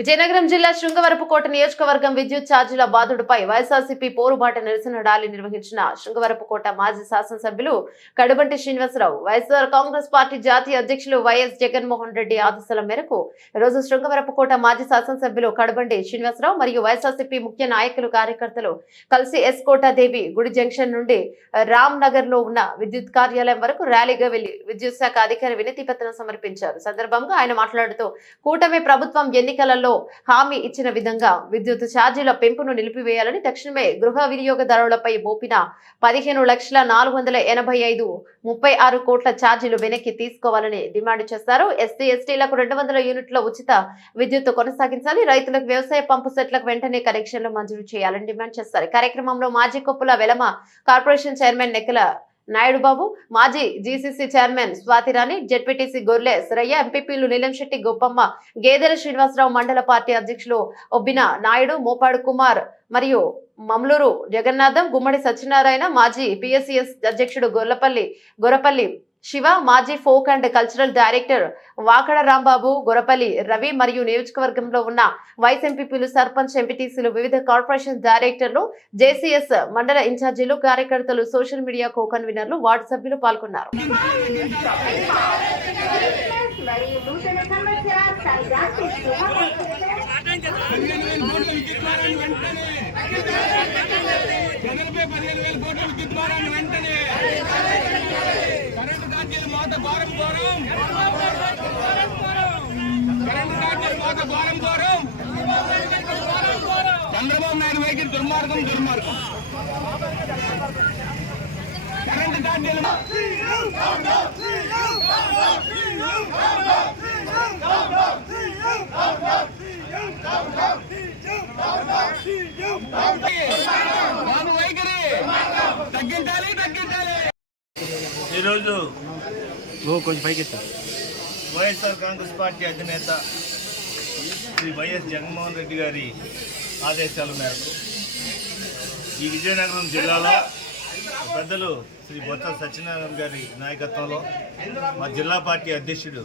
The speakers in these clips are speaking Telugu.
విజయనగరం జిల్లా శృంగవరపుకోట నియోజకవర్గం విద్యుత్ ఛార్జీల బాధుడుపై వైఎస్ఆర్సీపీ పోరుబాట నిరసన ర్యాలీ నిర్వహించిన శృంగవరపుకోట మాజీ శాసనసభ్యులు కడుబంటి శ్రీనివాసరావు వైఎస్ఆర్ కాంగ్రెస్ పార్టీ జాతీయ అధ్యక్షులు వైఎస్ జగన్మోహన్ రెడ్డి ఆదేశాల మేరకు ఈరోజు శృంగవరపుకోట మాజీ శాసనసభ్యులు కడుబంటి శ్రీనివాసరావు మరియు వైఎస్ఆర్సీపీ ముఖ్య నాయకులు కార్యకర్తలు కలిసి ఎస్ కోటాదేవి గుడి జంక్షన్ నుండి రామ్ నగర్ లో ఉన్న విద్యుత్ కార్యాలయం వరకు ర్యాలీగా వెళ్లి విద్యుత్ శాఖ అధికారి వినతి పత్రం సమర్పించారు. సందర్భంగా ఆయన మాట్లాడుతూ కూటమి ప్రభుత్వం ఎన్నికలలో హామీ ఇచ్చిన విధంగా విద్యుత్ ఛార్జీల పెంపును నిలిపివేయాలని, తక్షణమే గృహ వినియోగదారులపై మోపిన 15,485 36 కోట్ల ఛార్జీలు వెనక్కి తీసుకోవాలని డిమాండ్ చేశారు. ఎస్సీ ఎస్టీలకు 200 యూనిట్ల ఉచిత విద్యుత్ కొనసాగించాలి, రైతులకు వ్యవసాయ పంపు సెట్లకు వెంటనే కనెక్షన్లు మంజూరు చేయాలని డిమాండ్ చేశారు. కార్యక్రమంలో మాజీ కొప్పుల వెలమ కార్పొరేషన్ చైర్మన్ నెక్కల నాయుడు బాబు, మాజీ జీసీసీ చైర్మన్ స్వాతిరాణి, జెడ్పీటీసీ గొర్లె సరయ్య, ఎంపీపీలు నీలంశెట్టి గొప్పమ్మ, గేదెల శ్రీనివాసరావు, మండల పార్టీ అధ్యక్షులు ఒబ్బిన నాయుడు, మోపాడు కుమార్ మరియు మమ్లూరు జగన్నాథం, గుమ్మడి సత్యనారాయణ, మాజీ పిఎస్సిఎస్ అధ్యక్షుడు గొరపల్లి శివ, మాజీ folk and cultural director Vakada Rambabu, Gorapalli Ravi మరియు నియోజకవర్గంలో ఉన్న వైస్ ఎంపీపీలు, సర్పంచ్, ఎంపీటీసీలు, వివిధ కార్పొరేషన్ డైరెక్టర్లు, జేసీఎస్ మండల ఇన్ఛార్జీలు, కార్యకర్తలు, సోషల్ మీడియా కో కన్వీనర్లు, వార్డు సభ్యులు పాల్గొన్నారు. చంద్రబాబు నాయుడు వైఖరి దుర్మార్గం కరెంటు ఛార్జీలు వైఖరి తగ్గించాలి. ఈరోజు కొంచెం పైకి వైఎస్ఆర్ కాంగ్రెస్ పార్టీ అధినేత శ్రీ వైఎస్ జగన్మోహన్ రెడ్డి గారి ఆదేశాల మేరకు ఈ విజయనగరం జిల్లాలో పెద్దలు శ్రీ బొత్స సత్యనారాయణ గారి నాయకత్వంలో, మా జిల్లా పార్టీ అధ్యక్షుడు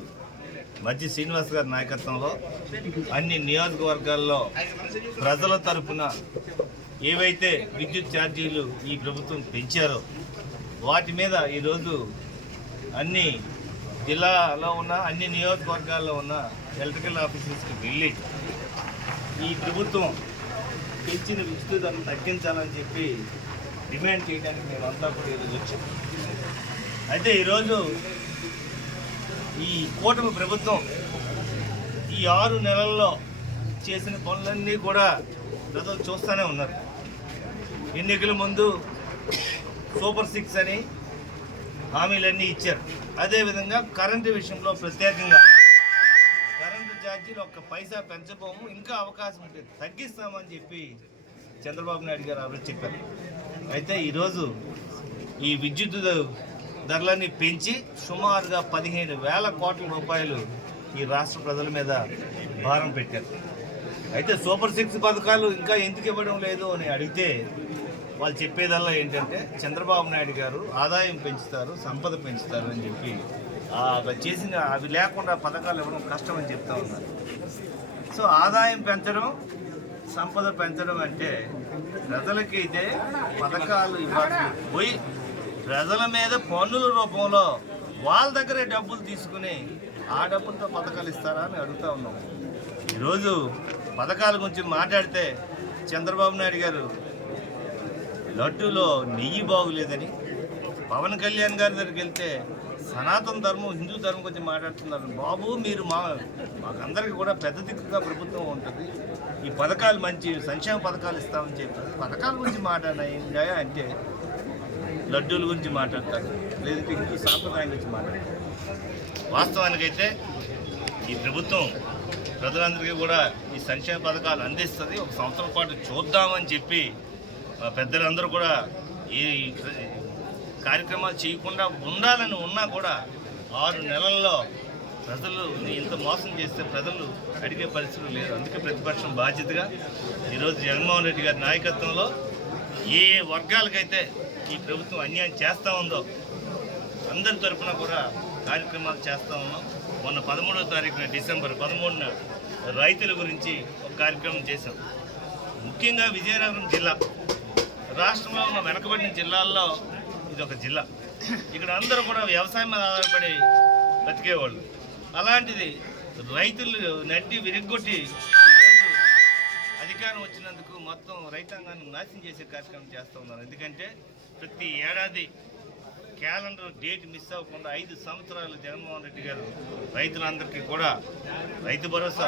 మజ్జి శ్రీనివాస్ గారి నాయకత్వంలో అన్ని నియోజకవర్గాల్లో ప్రజల తరఫున ఏవైతే విద్యుత్ ఛార్జీలు ఈ ప్రభుత్వం పెంచారో వాటి మీద ఈరోజు అన్ని జిల్లాలో ఉన్న అన్ని నియోజకవర్గాల్లో ఉన్న ఎలక్ట్రికల్ ఆఫీసర్స్కి వెళ్ళి ఈ ప్రభుత్వం పెంచిన విద్యుత్ ధరను తగ్గించాలని చెప్పి డిమాండ్ చేయడానికి మేమంతా కూడా ఈరోజు వచ్చాం. అయితే ఈరోజు ఈ కూటమి ప్రభుత్వం ఈ 6 నెలల్లో చేసిన పనులన్నీ కూడా ప్రజలు చూస్తూనే ఉన్నారు. ఎన్నికల ముందు సూపర్ 6 అని హామీలన్నీ ఇచ్చారు. అదేవిధంగా కరెంటు విషయంలో ప్రత్యేకంగా కరెంటు ఛార్జీలు 1 పైసా పెంచబోము, ఇంకా అవకాశం ఉంటుంది తగ్గిస్తామని చెప్పి చంద్రబాబు నాయుడు గారు ఆరోజు చెప్పారు. అయితే ఈరోజు ఈ విద్యుత్ ధరలన్నీ పెంచి సుమారుగా 15,000 కోట్ల రూపాయలు ఈ రాష్ట్ర ప్రజల మీద భారం పెట్టారు. అయితే సూపర్ 6 పథకాలు ఇంకా ఎందుకు ఇవ్వడం లేదు అని అడిగితే వాళ్ళు చెప్పేదల్లా ఏంటంటే చంద్రబాబు నాయుడు గారు ఆదాయం పెంచుతారు, సంపద పెంచుతారు అని చెప్పి అవి లేకుండా పథకాలు ఇవ్వడం కష్టం అని చెప్తా ఉన్నారు. సో ఆదాయం పెంచడం, సంపద పెంచడం అంటే ప్రజలకి అయితే పథకాలు ఇవ్వాలి పోయి ప్రజల మీద పన్నుల రూపంలో వాళ్ళ దగ్గరే డబ్బులు తీసుకుని ఆ డబ్బులతో పథకాలు ఇస్తారా అని అడుగుతూ ఉన్నాం. ఈరోజు పథకాల గురించి మాట్లాడితే చంద్రబాబు నాయుడు గారు లడ్డూలో నెయ్యి బాగులేదని, పవన్ కళ్యాణ్ గారి దగ్గరికి వెళ్తే సనాతన ధర్మం, హిందూ ధర్మం గురించి మాట్లాడుతున్నారు. బాబు మీరు మాకందరికీ కూడా పెద్ద దిక్కుగా ప్రభుత్వం ఉంటుంది, ఈ పథకాలు మంచి సంక్షేమ పథకాలు ఇస్తామని చెప్పి పథకాల గురించి మాట్లాడినా అంటే లడ్డూల గురించి మాట్లాడతారు, లేదంటే హిందూ సాంప్రదాయం గురించి మాట్లాడతారు. వాస్తవానికైతే ఈ ప్రభుత్వం ప్రజలందరికీ కూడా ఈ సంక్షేమ పథకాలు అందిస్తుంది. 1 సంవత్సరం పాటు చూద్దామని చెప్పి పెద్దలందరూ కూడా ఈ కార్యక్రమాలు చేయకుండా ఉండాలని ఉన్నా కూడా 6 నెలల్లో ప్రజలు ఇంత మోసం చేస్తే ప్రజలు అడిగే పరిస్థితులు లేదు. అందుకే ప్రతిపక్షం బాధ్యతగా ఈరోజు జగన్మోహన్ రెడ్డి గారి నాయకత్వంలో ఏ వర్గాలకైతే ఈ ప్రభుత్వం అన్యాయం చేస్తూ ఉందో అందరి తరఫున కూడా కార్యక్రమాలు చేస్తూ ఉన్నాం. మొన్న 13వ తారీఖున డిసెంబర్ 13న రైతుల గురించి ఒక కార్యక్రమం చేశాం. ముఖ్యంగా విజయనగరం జిల్లా రాష్ట్రంలో ఉన్న వెనకబడిన జిల్లాల్లో ఇది ఒక జిల్లా. ఇక్కడ అందరూ కూడా వ్యవసాయం మీద ఆధారపడి బతికేవాళ్ళు. అలాంటిది రైతులు నడ్డి విరిగొట్టి ఈరోజు అధికారం వచ్చినందుకు మొత్తం రైతాంగాన్ని నాశనం చేసే కార్యక్రమం చేస్తూ ఉన్నారు. ఎందుకంటే ప్రతి ఏడాది క్యాలెండర్ డేట్ మిస్ అవ్వకుండా 5 సంవత్సరాలు జగన్మోహన్ రెడ్డి గారు రైతులందరికీ కూడా రైతు భరోసా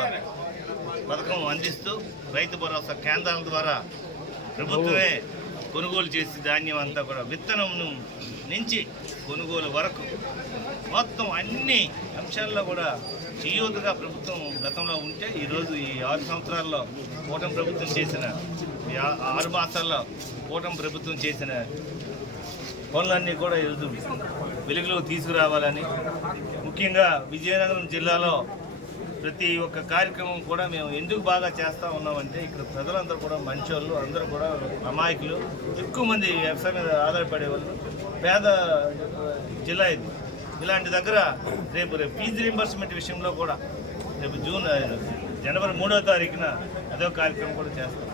పథకం అందిస్తూ రైతు భరోసా కేంద్రాల ద్వారా ప్రభుత్వమే కొనుగోలు చేసి ధాన్యం అంతా కూడా విత్తనం నుంచి కొనుగోలు వరకు మొత్తం అన్ని అంశాల్లో కూడా చేయూతగా ప్రభుత్వం గతంలో ఉంటే ఈరోజు ఈ 6 సంవత్సరాల్లో కూటమి ప్రభుత్వం చేసిన 6 మాసాల్లో కూటమి ప్రభుత్వం చేసిన పనులన్నీ కూడా ఈరోజు వెలుగులోకి తీసుకురావాలని, ముఖ్యంగా విజయనగరం జిల్లాలో ప్రతి ఒక్క కార్యక్రమం కూడా మేము ఎందుకు బాగా చేస్తూ ఉన్నామంటే ఇక్కడ ప్రజలందరూ కూడా మంచోళ్ళు, అందరూ కూడా అమాయకులు, ఎక్కువ మంది వ్యవసాయం మీద ఆధారపడే వాళ్ళు, పేద జిల్లా ఇది. ఇలాంటి దగ్గర రేపు ఫీజు రీంబర్స్మెంట్ విషయంలో కూడా రేపు జనవరి 3వ తారీఖున అదో కార్యక్రమం కూడా చేస్తాం.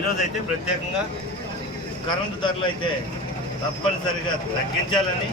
ఈరోజు అయితే ప్రత్యేకంగా కరెంటు ధరలు అయితే తప్పనిసరిగా తగ్గించాలని